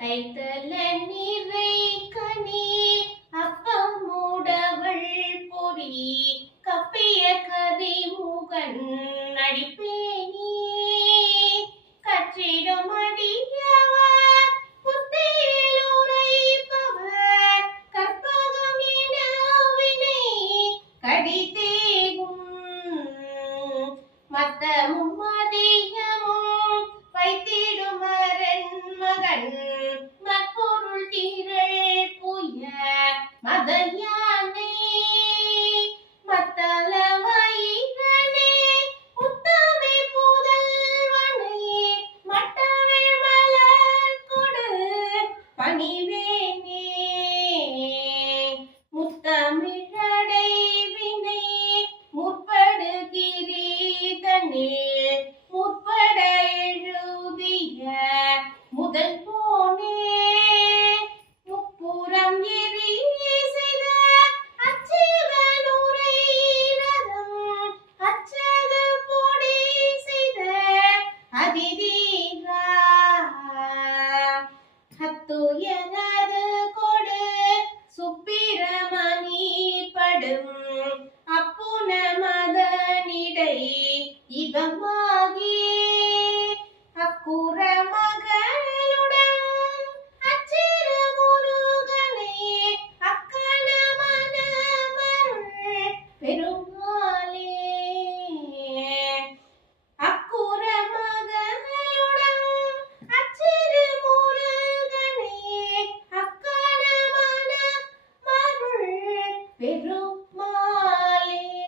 கைத்தல நீரை கனி அப்பம் மூடவள் பொறி கப்பிய கதை முகன் நடிப்பேனி கற்றிடும் அடியவர் புத்தியில் உரைப்பவர் கற்பகம் என வினை கடித்தேகும் மத்தமும் மதியமும் வைத்திடும் அரன் மகன் மற்பொருள் திரள் புய மதயானை மத்தள வயிறனே உத்தமை புதல்வனை மட்டவிழ் மலர் கொடு பணிவேனே முத்தமிழடை வினை முற்படுகிறீதனே முற்பட எழுதிய முதல் போனே முப்புறம் எரி செய்த அச்சிவனுரை ரதம் அச்சது பொடி செய்த அதிதீரா